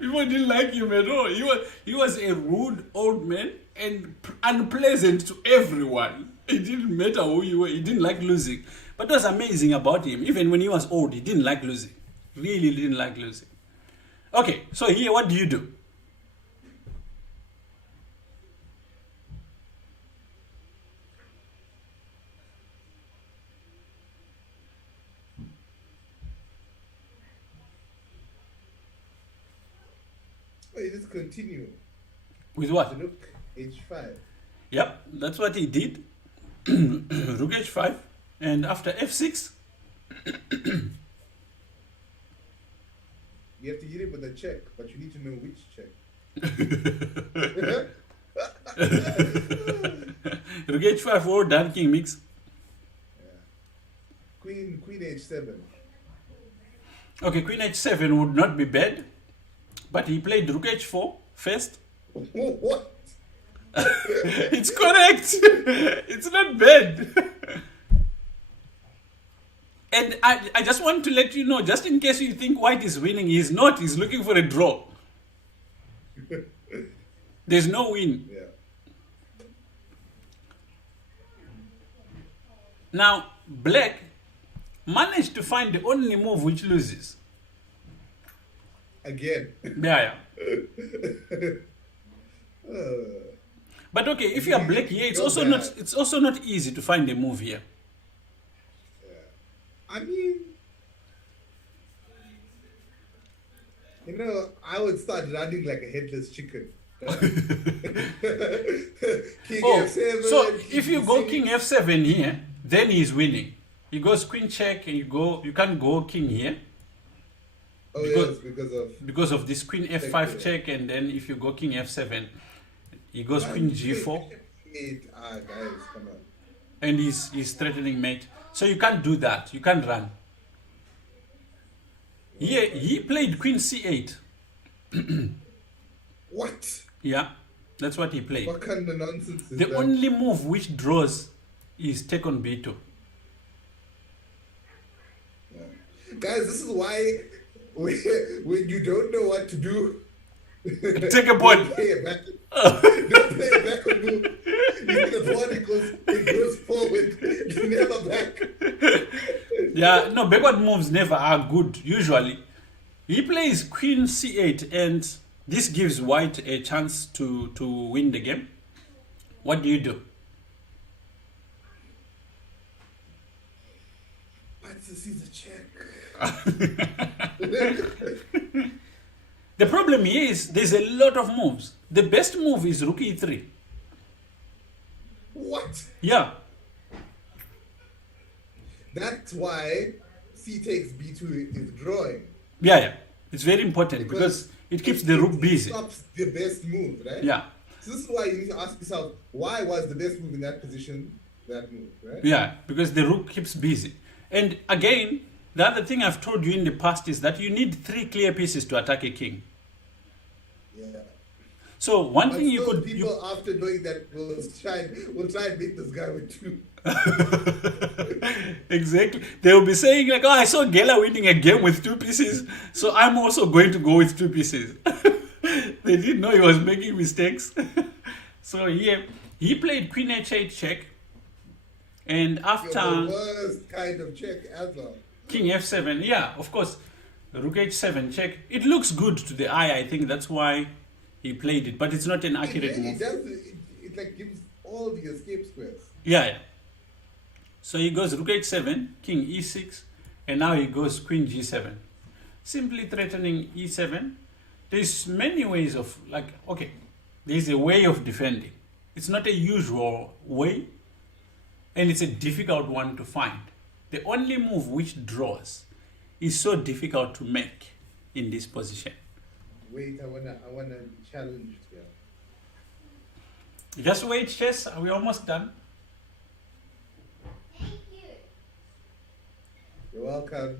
People didn't like him at all. He was a rude old man and unpleasant to everyone. It didn't matter who you were. He didn't like losing. But what was amazing about him, even when he was old, he didn't like losing. Really didn't like losing. Okay, so here, what do you do? Oh, you just continue. With what? Rook h5. Yep, that's what he did. Rook h5, and after f6, You have to hit it with a check, but you need to know which check. rook h5 or done king mix. Yeah. Queen h7. Okay, queen h7 would not be bad, but he played rook h4 first. What? It's correct. It's not bad. And I just want to let you know, just in case you think white is winning, he's not. He's looking for a draw. There's no win. Yeah. Now, black managed to find the only move which loses. Again. Yeah. Uh, But okay, if you are black here, it's also not easy to find a move here. I mean, I would start running like a headless chicken. King f7. So king if you go c6. king f7 here, then he's winning. He goes queen check, and you can't go king here Oh because- yes, because of this queen f5 check, and then if you go king f7, he goes queen g4, guys, come on. and he's threatening mate. So you can't do that. You can't run. Here he played queen c8. What? Yeah, that's what he played. What kind of nonsense is The that? only move which draws is take on b2. Guys, this is why when you don't know what to do, Take a pawn. don't play a back. Don't play a backward move. If the pawn it goes forward, never back. Yeah, no, backward moves never are good, usually. He plays queen c8, and this gives white a chance to win the game. What do you do? But this is a check. The problem here is there's a lot of moves. The best move is rook e3. What? Yeah, That's why c takes b2 is drawing. yeah. It's very important because it keeps the rook busy. Stops the best move, right? Yeah, So this is why you need to ask yourself, why was the best move in that position that move, right? yeah, because the rook keeps busy. And again, the other thing I've told you in the past is that you need 3 clear pieces to attack a king. Yeah. So one But thing you still could people after doing that will try and beat this guy with 2. Exactly. They will be saying like, "Oh, I saw Gela winning a game with 2 pieces, so I'm also going to go with 2 pieces." They didn't know he was making mistakes. So he played queen h8 check, and The after worst kind of check ever. king f7, yeah, of course, rook h7 check. It looks good to the eye. I think that's why he played it, but it's not an accurate It really move. does. It like gives all the escape squares. Yeah. So he goes rook h7, king e6, and now he goes queen g7. Simply threatening e7. There's many ways of, okay, there's a way of defending. It's not a usual way, and it's a difficult one to find. The only move which draws is so difficult to make in this position. Wait, I wanna challenge here. Just wait, chess. Are we almost done? You're welcome.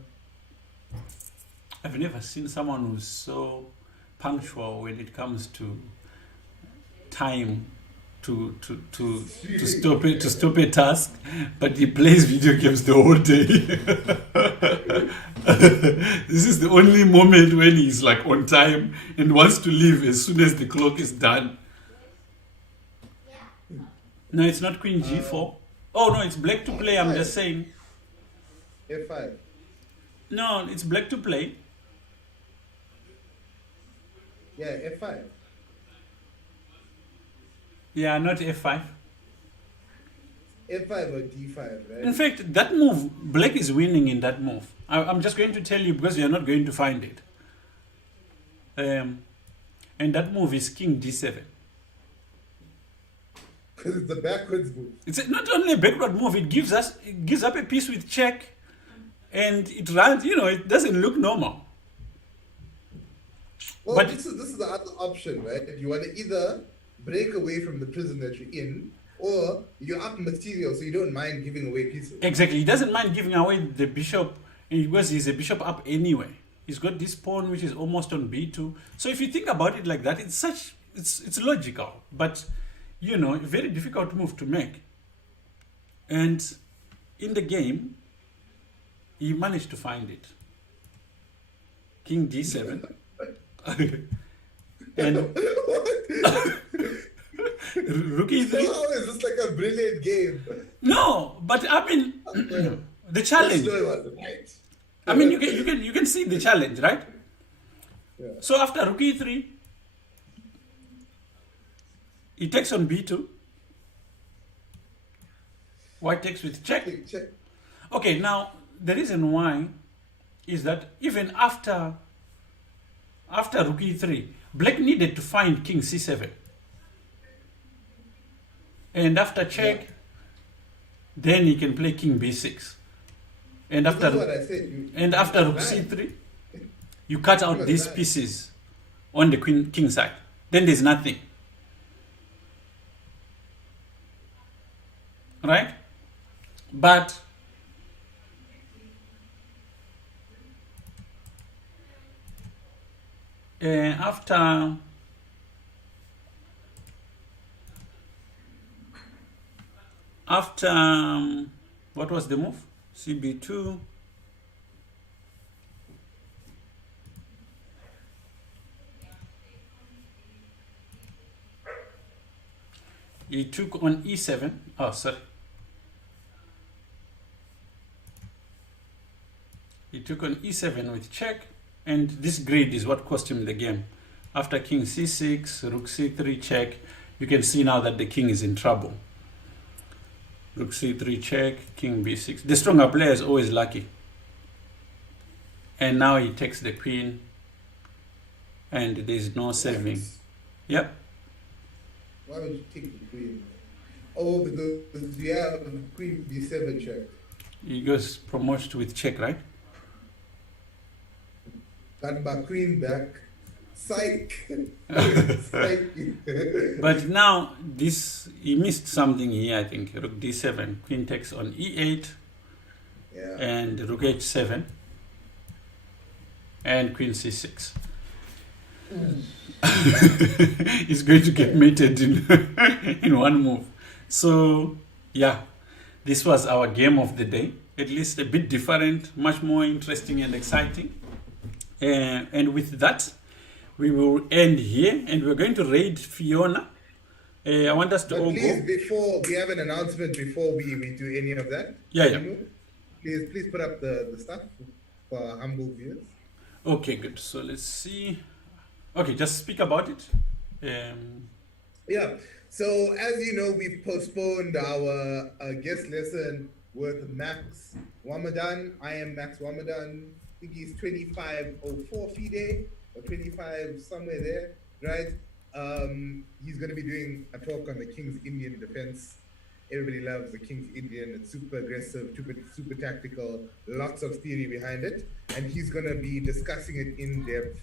I've never seen someone who's so punctual when it comes to time to stop a task, but he plays video games the whole day. This is the only moment when he's like on time and wants to leave as soon as the clock is done. No, it's not queen g4. Oh no, it's black to play. I'm just saying. F5. No, it's black to play. Yeah, F5. Yeah, not f5. F5 or D5, right? In fact, that move, black is winning in that move. I'm just going to tell you because you're not going to find it. and that move is king d7. Because it's a backwards move. It's not only a backward move, it gives up a piece with check, and it runs, it doesn't look normal. Well, But- this is the other option, right? You want to either break away from the prison that you're in, or you're up material, so you don't mind giving away pieces. Exactly, he doesn't mind giving away the bishop because he's a bishop up anyway. He's got this pawn which is almost on b2. So if you think about it like that, it's logical, but a very difficult move to make. And in the game, he managed to find it. King d7. And rook e3. How is this like a brilliant game? No, but I mean the challenge. That's not what, right? I mean you can see the challenge, right? Yeah. So after rook e3, he takes on b2. White takes with check. Check. Okay, now the reason why is that even after rook e3, black needed to find king c7. And after check, Yeah. then he can play king b6. And This is after what I said. after rook Right. c3, you cut out was these right. pieces on the king side. Then there's nothing. Right? But after what was the move? cb2. He took on e7. Oh, sorry. He took on e7 with check, and this grid is what cost him the game. After king c6, rook c3 check, you can see now that the king is in trouble. Rook c3 check, king b6. The stronger player is always lucky. And now he takes the queen, and there is no saving. Yep. Why would you take the queen? Oh, because you have queen b7 check. He goes promoted with check, right? Got my queen back. Psych. Psych. But now he missed something here, I think. Rook d7, queen takes on e8, Yeah. and rook h7, and queen c6. He's going to get mated in one move. So yeah, this was our game of the day. At least a bit different, much more interesting and exciting. And with that, we will end here, and we're going to raid Fiona. I want us to But all please, go. before we have an announcement before we do any of that. Yeah. Please put up the stuff for our humble viewers. Okay, good. So let's see. Okay, just speak about it. Yeah. So as you know, we've postponed our guest lesson with Max Wamadan. I am Max Wamadan. I think he's 2504 FIDE or 25 somewhere there, right? He's going to be doing a talk on the King's Indian defense. Everybody loves the King's Indian. It's super aggressive, super tactical, lots of theory behind it. And he's going to be discussing it in depth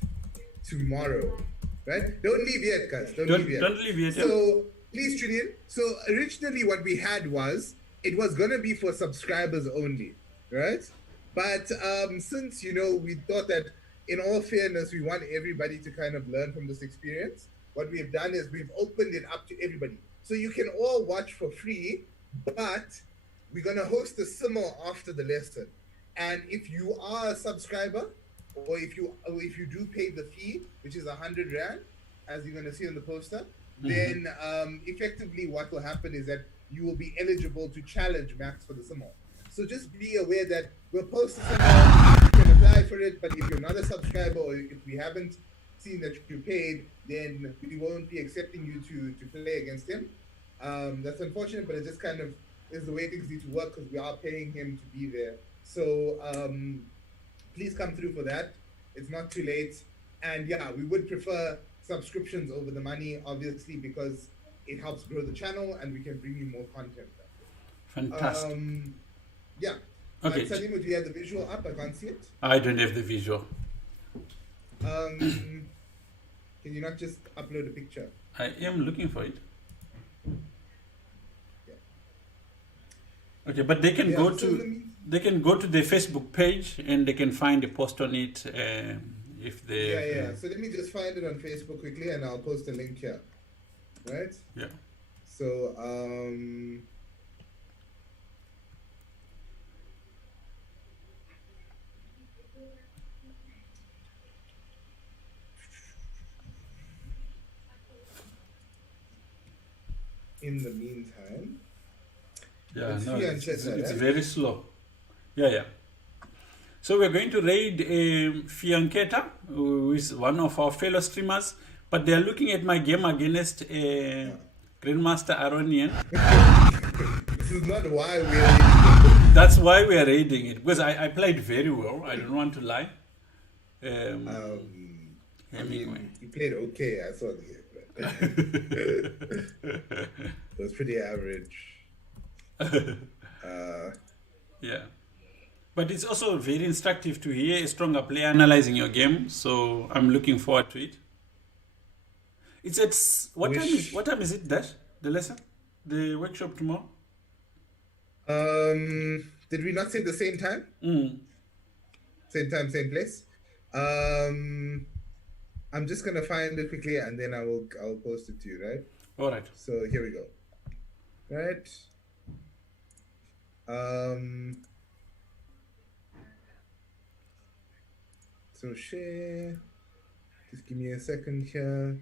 tomorrow, right? Don't leave yet, guys. Don't leave yet. Don't leave yet. So please tune in. So originally what we had was, it was going to be for subscribers only, right? But since, we thought that in all fairness, we want everybody to kind of learn from this experience, what we've done is we've opened it up to everybody. So you can all watch for free, but we're going to host a simmer after the lesson. And if you are a subscriber, or if you do pay the fee, which is 100 Rand, as you're going to see on the poster, then effectively what will happen is that you will be eligible to challenge Max for the simmer. So just be aware that we'll post a simmer, you can apply for it, but if you're not a subscriber or if we haven't seen that you paid, then we won't be accepting you to play against him. That's unfortunate, but it just kind of is the way things need to work because we are paying him to be there. So please come through for that. It's not too late. And yeah, we would prefer subscriptions over the money, obviously, because it helps grow the channel and we can bring you more content. Fantastic. Yeah. Okay. Salim, do you have the visual up? I can't see it. I don't have the visual. Can you not just upload a picture? I am looking for it. Yeah. Okay, but they can go so to their Facebook page and they can find a post on it if they. Yeah. So let me just find it on Facebook quickly, and I'll post a link here. Right. Yeah. So in the meantime, Yeah, it's no, it's right? very slow. Yeah. So we're going to raid Fiancetta, who is one of our fellow streamers, but they're looking at my game against Grandmaster Aronian. This is not why we're. That's why we are raiding it, because I played very well. I don't want to lie. I Anyway. mean, you played okay. I saw the game. It was pretty average. Yeah. But it's also very instructive to hear a stronger player analyzing your game, so I'm looking forward to it. It's at what time is it, Dash? The lesson? The workshop tomorrow? Did we not say the same time? Same time, same place. I'm just gonna find it quickly and then I'll post it to you, right? All right. So here we go. Right. So share. Just give me a second here.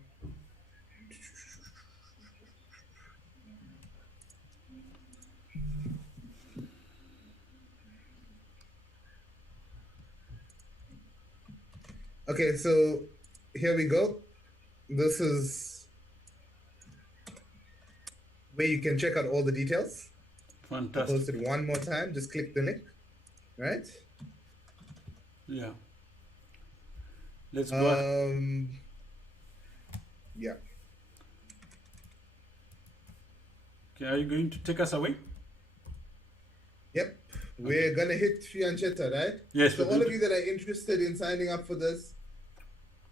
Okay, so here we go. This is where you can check out all the details. Fantastic. Post it one more time. Just click the link, right? Yeah. Let's go. Yeah. Okay, are you going to take us away? Yep. We're gonna hit Fiancetta, right? Yes. So all of you that are interested in signing up for this,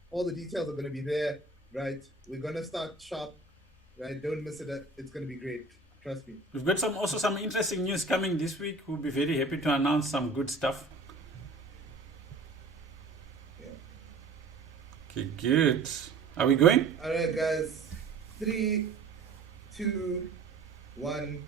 all the details are gonna be there, right? We're gonna start sharp, right? Don't miss it. It's gonna be great. Trust me. We've got some interesting news coming this week. We'll be very happy to announce some good stuff. Yeah. Okay, good. Are we going? All right, guys. 3, 2, 1.